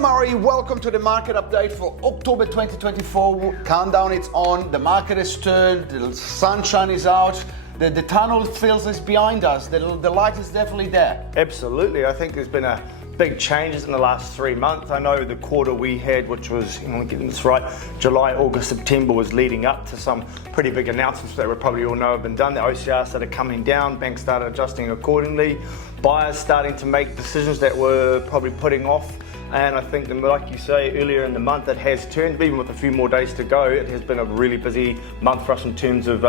Mr. Murray, welcome to the market update for October 2024. Countdown, it's on. The market is turned. The sunshine is out. The tunnel feels is behind us. The light is definitely there. Absolutely. I think there's been a big changes in the last 3 months. I know the quarter we had, which was, getting this right, July, August, September, was leading up to some pretty big announcements that we probably all know have been done. The OCR started coming down, banks started adjusting accordingly, buyers starting to make decisions that were probably putting off. And I think, like you say, earlier in the month, it has turned, even with a few more days to go. It has been a really busy month for us in terms of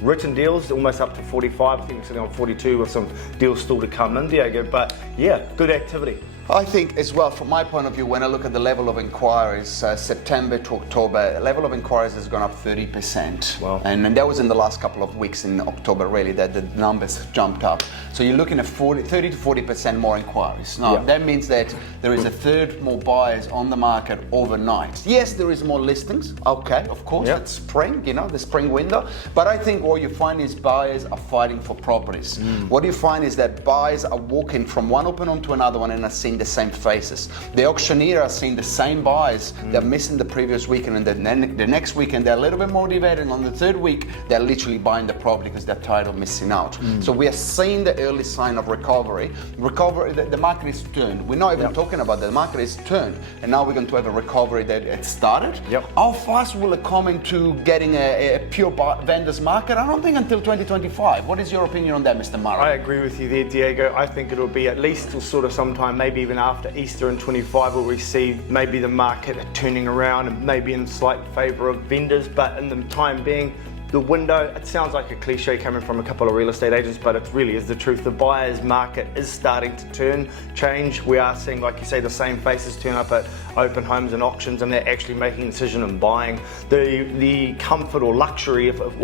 written deals, almost up to 45. I think we're sitting on 42 with some deals still to come in, Diego. But yeah, good activity. I think as well, from my point of view, when I look at the level of inquiries, September to October, the level of inquiries has gone up 30%. Wow. And that was in the last couple of weeks in October, really, that the numbers jumped up. So you're looking at 30 to 40% more inquiries. Now, that means that there is a third more buyers on the market overnight. Yes, there is more listings. Okay, of course, it's spring, the spring window. But I think what you find is buyers are fighting for properties. What you find is that buyers are walking from one open home to another one and are seeing the same faces. The auctioneer are seeing the same buyers. They're missing the previous weekend, and then the next weekend they're a little bit motivated. And on the third week, they're literally buying the property because they're tired of missing out. So we are seeing the early sign of recovery. The market is turned. We're not even talking about that. The market is turned, and now we're going to have a recovery that it started. How fast will it come into getting a pure vendors market? I don't think until 2025. What is your opinion on that, Mr. Murray? I agree with you there, Diego. I think it'll be at least till sort of sometime, maybe even after Easter in 25, where we see maybe the market turning around and maybe in slight favour of vendors. But in the time being, the window, it sounds like a cliche coming from a couple of real estate agents, but it really is the truth. The buyer's market is starting to change. We are seeing, like you say, the same faces turn up at open homes and auctions, and they're actually making a decision and buying. The comfort or luxury of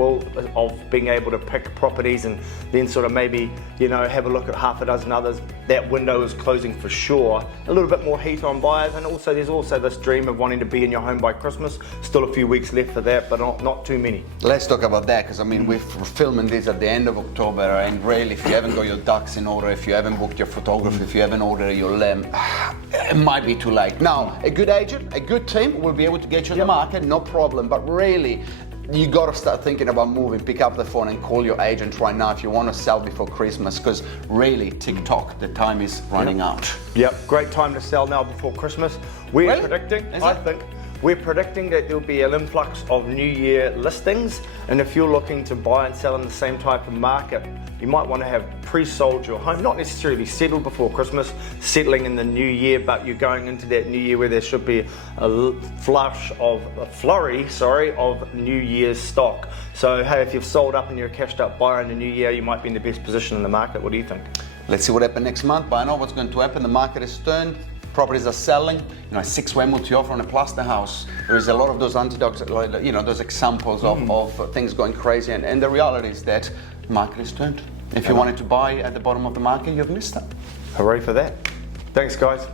being able to pick properties and then sort of maybe, have a look at half a dozen others, that window is closing for sure. A little bit more heat on buyers, and also there's also this dream of wanting to be in your home by Christmas. Still a few weeks left for that, but not too many. Let's talk about that, because we're filming this at the end of October, and really, if you haven't got your ducks in order, if you haven't booked your photography, if you haven't ordered your lamp, it might be too late. Now, a good agent, a good team will be able to get you in the market, no problem, but really, you got to start thinking about moving. Pick up the phone and call your agent right now if you want to sell before Christmas, because really, TikTok, the time is running out. Great time to sell now before Christmas. We're predicting, we're predicting that there'll be an influx of New Year listings, and if you're looking to buy and sell in the same type of market, you might want to have pre-sold your home, not necessarily settled before Christmas, settling in the new year, but you're going into that new year where there should be a flurry of New Year's stock. So hey, if you've sold up and you're a cashed up buyer in the new year, you might be in the best position in the market. What do you think? Let's see what happens next month, but I know what's going to happen. The market is turned. Properties are selling. A 6-way multi-offer on a plaster house. There is a lot of those antidotes, those examples of things going crazy. And the reality is that the market is turned. If you wanted to buy at the bottom of the market, you've missed that. Hooray for that. Thanks, guys.